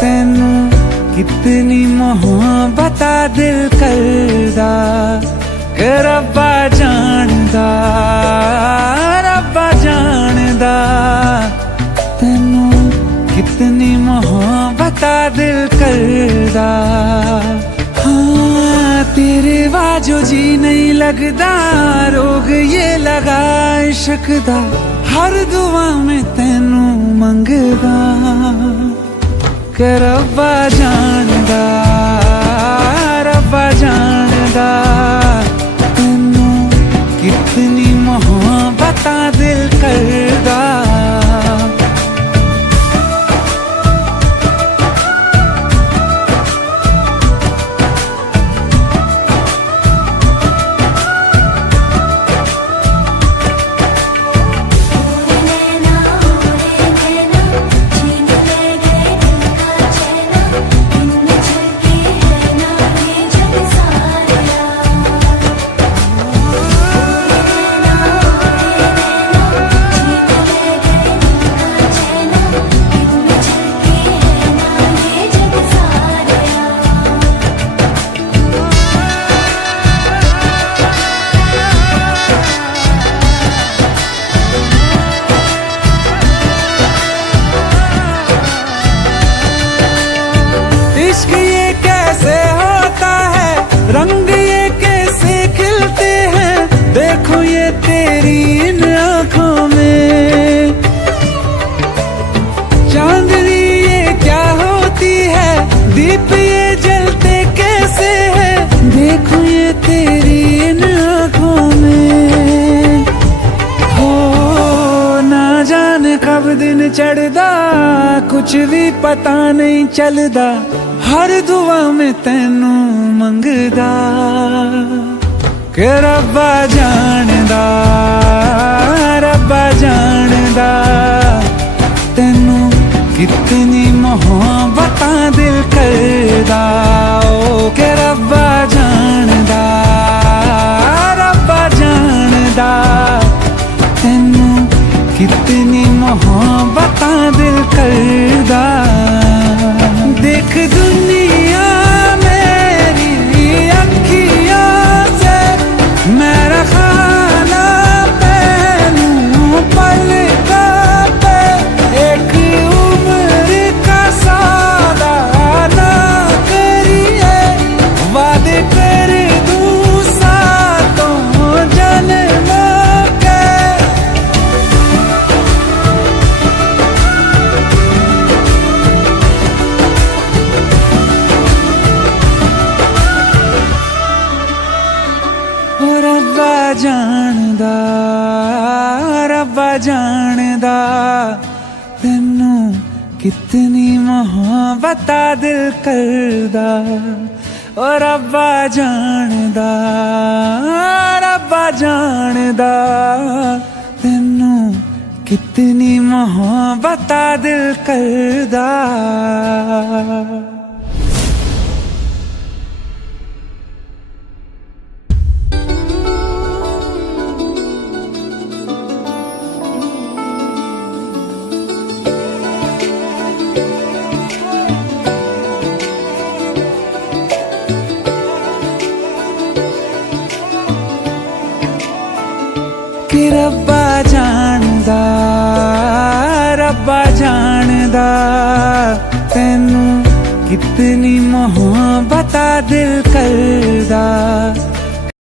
तैनू कितनी मोहब्बत दिल करदा कि रब्बा जानदा, रब्बा जानदा तैनू कितनी मोहब्बत दिल करदा। हाँ तेरे बाजो जी नहीं लगदा, रोग ये लगा इश्क दा, हर दुआ में तैनू मंगदा कि रब्बा जानदा, रब्बा जानदा तैनू कितनी मोहब्बत दिल करदा। इश्क ये कैसे होता है, रंग ये कैसे खिलते हैं, देखो ये तेरी इन आँखों में। चांदनी ये क्या होती है, दीप ये जलते कैसे है, देखो ये तेरी इन आँखों में। हो ना जाने कब दिन चढ़दा, कुछ भी पता नहीं चलदा, हर दुआ में तैनू मंगदा कि रब्बा जानदा, रब्बा जानदा तैनू कितनी मोहब्बत दिल करदा। ओ कि रब्बा जानदा, रब्बा जानदा तैनू कितनी मोहब्बत दिल करदा। देख दुनिया मेरी अखियों से, मेरा खाना पहनूं पलकों पे, एक उम्र का सौदा ना करिए, वादे कर दूं सातों जन्मों के। रब्बा जानदा, रब्बा जानदा तैनू कितनी मोहब्बत दिल करदा। ओ रब्बा जानदा, रब्बा जानदा तैनू कितनी मोहब्बत दिल करदा। कि रब्बा जानदा, रब्बा जानदा तैनू कितनी मोहब्बत दिल करदा।